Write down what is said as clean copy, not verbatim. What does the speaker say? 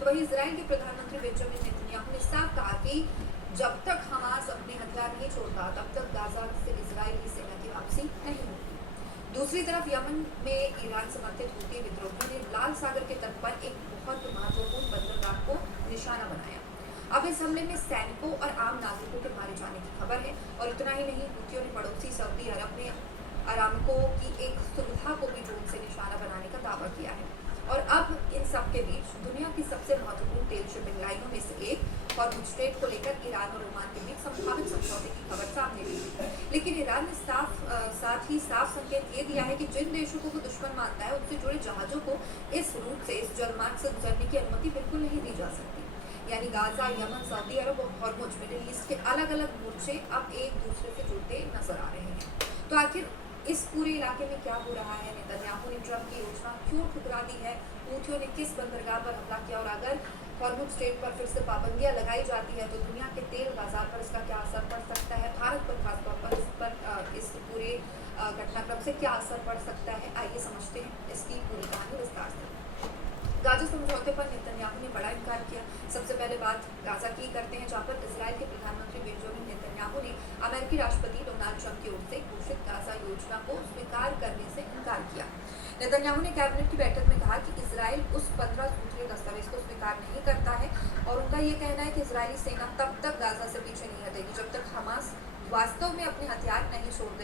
तो वहीं इजराइल के प्रधानमंत्री बेंजामिन नेतन्याहू ने साफ कहा कि जब तक हमास अपने हथियार नहीं छोड़ता तब तक गाजा से इजरायली सेना की वापसी नहीं होगी। दूसरी तरफ यमन में ईरान समर्थित हूती विद्रोहियों ने लाल सागर के तट पर एक बहुत महत्वपूर्ण बंदरगाह को निशाना बनाया। अब इस हमले में सैनिकों और आम नागरिकों के मारे जाने की खबर है। और इतना ही नहीं, हूतियों ने पड़ोसी सऊदी अरब में अरामको की एक सुविधा को भी ड्रोन से निशाना बनाने का दावा किया है। और अब इन सब के बीच दुनिया की सबसे महत्वपूर्ण तेल शिपिंग लाइनों में से एक हॉर्मुज़ स्ट्रेट को लेकर ईरान और ओमान के बीच संभावित समझौते की खबर सामने आई है। लेकिन ईरान ने साथ ही साफ संकेत ये दिया है कि जिन देशों को वो दुश्मन मानता है उनसे जुड़े जहाजों को इस रूट से, इस जलमार्ग से गुजरने की अनुमति बिल्कुल नहीं दी जा सकती। यानी गाजा, यमन, सऊदी अरब और हॉर्मुज़ मिडिल ईस्ट के अलग अलग मोर्चे अब एक दूसरे से जुड़ते नजर आ रहे हैं। तो आखिर इस पूरे इलाके में क्या हो रहा है? नेतन्याहू ने ट्रंप की योजना क्यों ठुकरा दी है? हूथियों ने किस बंदरगाह पर हमला किया? और अगर हॉर्मुज़ स्ट्रेट पर फिर से पाबंदियां लगाई जाती है तो दुनिया के तेल बाजार पर इसका क्या असर पड़ सकता है? भारत पर खासतौर पर इस पूरे घटनाक्रम से क्या असर पड़ सकता है? आइए समझते हैं इसकी पूरी कहानी विस्तार से। गाजा समझौते पर नेतन्याहू ने बड़ा इनकार किया। सबसे पहले बात गाजा की करते हैं, जहां पर इजराइल के प्रधानमंत्री बेंजामिन नेतन्याहू ने अमेरिकी राष्ट्रपति डोनाल्ड ट्रंप की ओर से घोषित गाजा योजना को स्वीकार करने से इनकार किया। नेतन्याहू ने कैबिनेट की बैठक में कहा कि इजराइल उस 15 सूत्रीय दस्तावेज को स्वीकार नहीं करता है और उनका ये कहना है कि इजरायली सेना तब तक गाजा से पीछे नहीं हटेगी जब तक हमास वास्तव में अपने हथियार नहीं छोड़